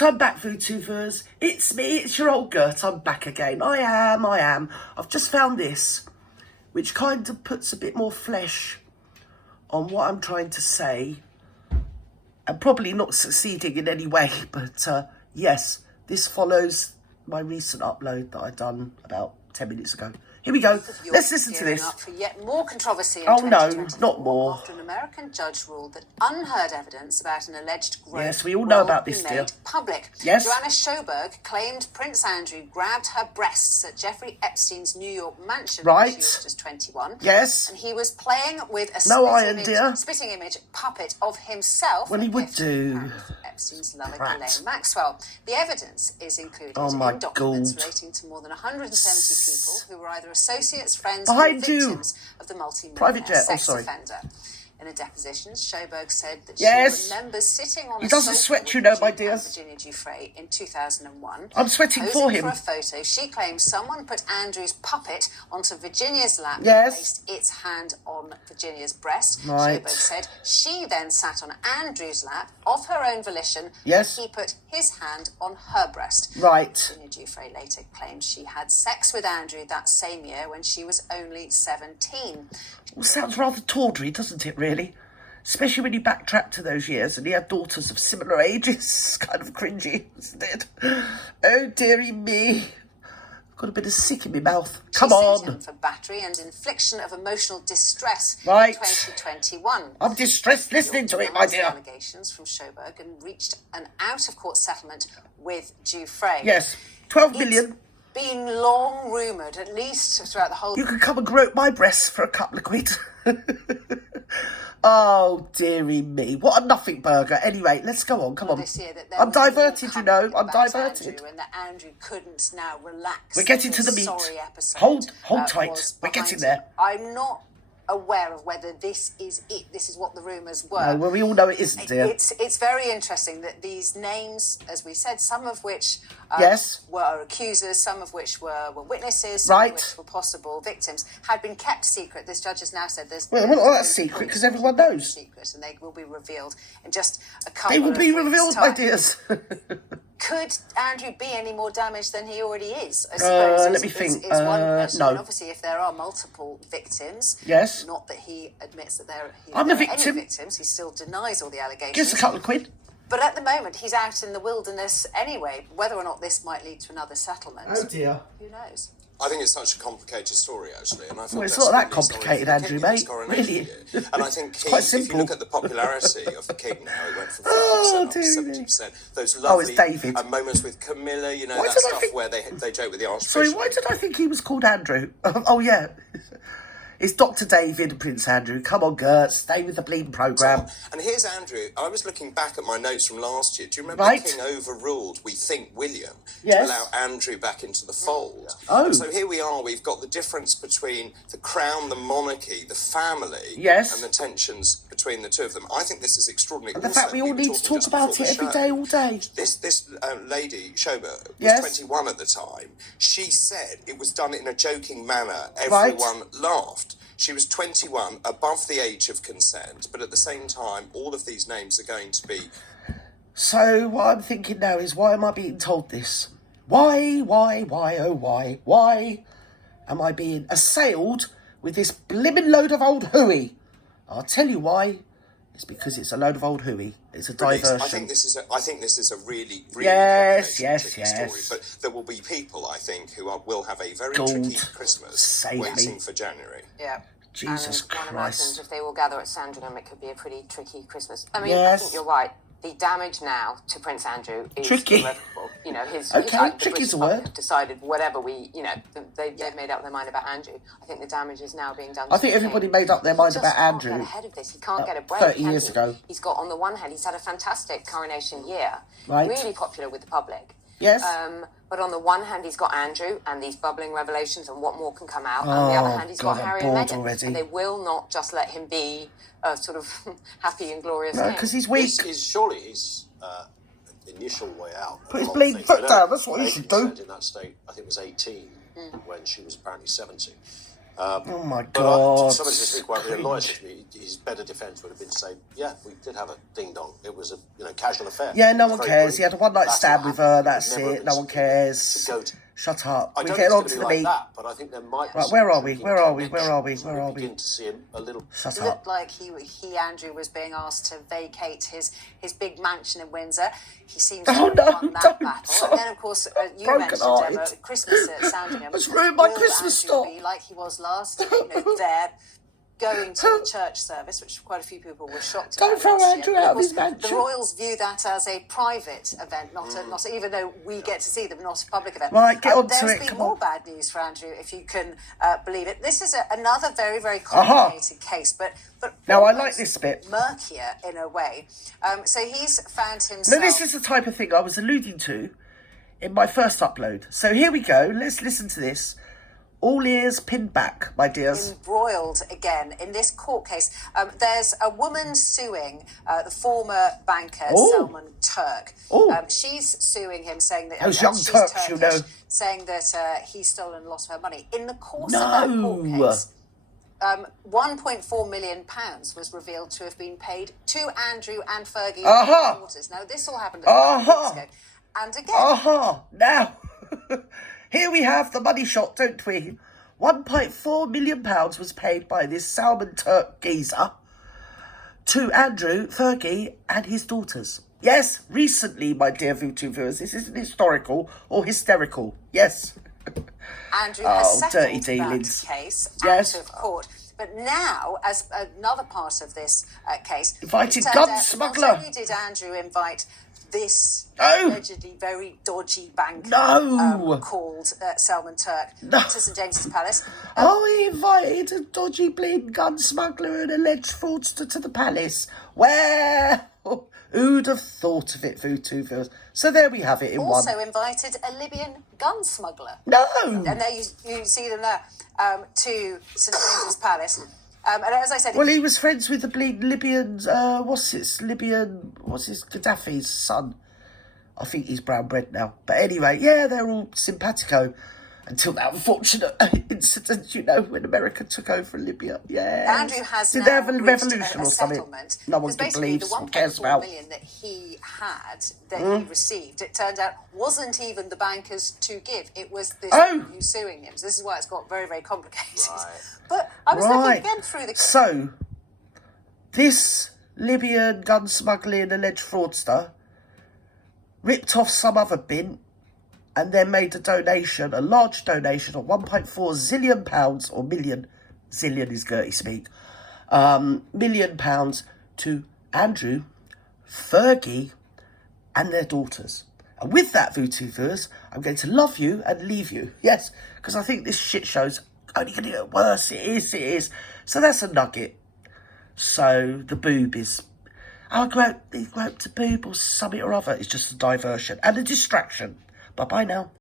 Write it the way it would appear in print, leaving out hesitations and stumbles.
I'm back, VTubers. It's me, it's your old Gert. I'm back again. I am. I've just found this, which kind of puts a bit more flesh on what I'm trying to say. And probably not succeeding in any way, but yes, this follows my recent upload that I done about 10 minutes ago. Here we go. Let's listen to this. Up for yet more controversy in oh no, not more. After an American judge ruled that unheard evidence about an alleged growth yes, we all know about this, dear. Public. Yes. Joanna Sjoberg claimed Prince Andrew grabbed her breasts at Jeffrey Epstein's New York mansion when she was just 21. Yes. And he was playing with a spitting image puppet of himself. Well, he would do. Epstein's lover, Ghislaine Maxwell. The evidence is included in documents relating to more than 170 people who were either associates, friends, or victims of the multi-millionaire sex offender. In a deposition, Sjoberg said that she remembers sitting on a sofa with Virginia Giuffre in 2001. I'm sweating for him. For a photo, she claims someone put Andrew's puppet onto Virginia's lap and placed its hand on Virginia's breast. Sjoberg said she then sat on Andrew's lap of her own volition. And he put his hand on her breast. Virginia Giuffre later claimed she had sex with Andrew that same year when she was only 17. Well, sounds rather tawdry, doesn't it, really? Especially when you backtrack to those years and he had daughters of similar ages. Kind of cringy, isn't it? Oh, dearie me. I've got a bit of sick in my mouth. Come on. She sued him for battery and infliction of emotional distress in 2021. I'm distressed listening to it, my dear. Allegations from Sjoberg and reached an out-of-court settlement with Giuffre. Yes, 12 million. Been long rumoured, at least throughout the whole... You could come and grope my breasts for a couple of quid. Oh, dearie me. What a nothing burger. Anyway, let's go on. Come on. I'm diverted, you know. I'm diverted. Andrew, and that Andrew couldn't now relax. We're getting to the meat. Hold tight. We're getting there. I'm not aware of whether this is it. This is what the rumours were. No, well, we all know it isn't, dear. It's very interesting that these names, as we said, some of which were accusers, some of which were witnesses, some of which were possible victims, had been kept secret. This judge has now said there's... Well, not that secret, because everyone knows. Secret, and they will be revealed in just a couple of weeks' time. They will be revealed, my dears. Could Andrew be any more damaged than he already is? I suppose let me think. Is one question. No. And obviously, if there are multiple victims, not that he admits that there are any victims, he still denies all the allegations. Just a couple of quid. But at the moment, he's out in the wilderness anyway. Whether or not this might lead to another settlement, oh dear, who knows? I think it's such a complicated story, actually. And I well, it's not that complicated, Andrew, mate. Really. And I think quite simple. If you look at the popularity of the king now, it went from 50% up to 70%. Those lovely moments with Camilla, you know, that stuff where they joke with the Archbishop. Sorry, why did I think he was called Andrew? Oh, yeah. It's Dr. David and Prince Andrew. Come on, Gert, stay with the bleeding programme. And here's Andrew. I was looking back at my notes from last year. Do you remember the king overruled, we think, William, to allow Andrew back into the fold? Oh. And so here we are. We've got the difference between the crown, the monarchy, the family, and the tensions between the two of them. I think this is extraordinary. And the fact we all need to talk about it every day, all day. This lady, Sjoberg, was 21 at the time. She said it was done in a joking manner. Everyone laughed. She was 21, above the age of consent, but at the same time, all of these names are going to be... So what I'm thinking now is, why am I being told this? Why am I being assailed with this blimmin' load of old hooey? I'll tell you why. It's because it's a load of old hooey. It's a diversion. I think this is a really yes. story. But there will be people, I think, who will have a very tricky Christmas waiting for January. Yeah. Jesus Christ. If they will gather at Sandringham, it could be a pretty tricky Christmas. I mean, I think you're right. The damage now to Prince Andrew is irrevocable. You know, tricky's a word. Have decided whatever they've made up their mind about Andrew. I think the damage is now being done. I think everybody made up their mind about Andrew. Get ahead of this. He can't get a break. 30 years ago. He's got, on the one hand, he's had a fantastic coronation year, really popular with the public. Yes. But on the one hand, he's got Andrew and these bubbling revelations and what more can come out. On the other hand, he's got Harry and Meghan. Already. And they will not just let him be a sort of happy and glorious king. Because he's weak. Surely his initial way out. Put his bleeding foot down, that's what he should do. In that state, I think it was 18 when she was apparently 70. Oh my But God. somebody says to me, quite, a lawyer said to me, his better defence would have been to say, yeah, we did have a ding-dong. It was a casual affair. Yeah, no one Very cares. brief. He had a one-night That's stand what with happened. her, It that's would never it. have No one been cares. to go to. Shut up. I We're don't getting on think it's to going the to be like meat. that, but I think there might be Right, some where are we? intriguing Where are we? Where are we? connections. Where are We we? begin to see a little. Shut It up. looked like Andrew, was being asked to vacate his big mansion in Windsor. He seems to have won that battle. And then, of course, you mentioned Emma, Christmas at Sandringham. That's ruined my Will Christmas Andrew stop. be like he was last year, there, going to the church service, which quite a few people were shocked about. Don't throw last Andrew year. out of But his of course, mansion. the Royals view that as a private event, not even though we get to see them, not a public event. Right, get on to There's it, been come more on. bad news for Andrew, if you can believe it. This is another very, very complicated case, but now I like this bit. Murkier in a way. So he's found himself. Now this is the type of thing I was alluding to in my first upload. So here we go. Let's listen to this. All ears pinned back, my dears. Embroiled again in this court case. There's a woman suing the former banker Selman Turk. She's suing him, saying that those young she's Turks, Turkish, you know, saying that he's stolen a lot of her money. In the course of that court case, £1.4 million was revealed to have been paid to Andrew and Fergie's daughters. Now, this all happened a few weeks ago. And again... Now, here we have the money shot, don't we? £1.4 million was paid by this Salman Turk geezer to Andrew, Fergie, and his daughters. Yes, recently, my dear Vutu viewers, this isn't historical or hysterical. Yes. Andrew has settled dirty dealings. that case Yes. out of court. But now, as another part of this case... Invited gun smuggler. Not only did Andrew invite this allegedly very dodgy banker called Selman Turk to St James's Palace. He invited a dodgy bleeding gun smuggler and alleged fraudster to the palace. Where? Who'd have thought of it, Vutu viewers? So there we have it in one. Also invited a Libyan gun smuggler. No! And there you see them there, to St James's Palace. And as I said... Well, he was friends with the bleeding Libyans, Gaddafi's son. I think he's brown bread now. But anyway, yeah, they're all simpatico. Until that unfortunate incident, when America took over Libya. Yeah. Andrew has Did now they have a reached revolution a or something? settlement. No one Because can basically believe, the cares 1.4 about. million that he had, that he received, it turned out wasn't even the bankers to give. It was this who's suing him. So this is why it's got very, very complicated. Right. But I was looking again through the... So, this Libyan gun smuggling alleged fraudster ripped off some other bint and then made a large donation of £1.4 zillion, or million, zillion is Gertie speak, £1 million to Andrew, Fergie, and their daughters. And with that, Vutu viewers, I'm going to love you and leave you. Yes, because I think this shit show's only going to get worse. It is. So that's a nugget. So the boob is... he groped a boob or something or other. It's just a diversion and a distraction. Bye-bye now.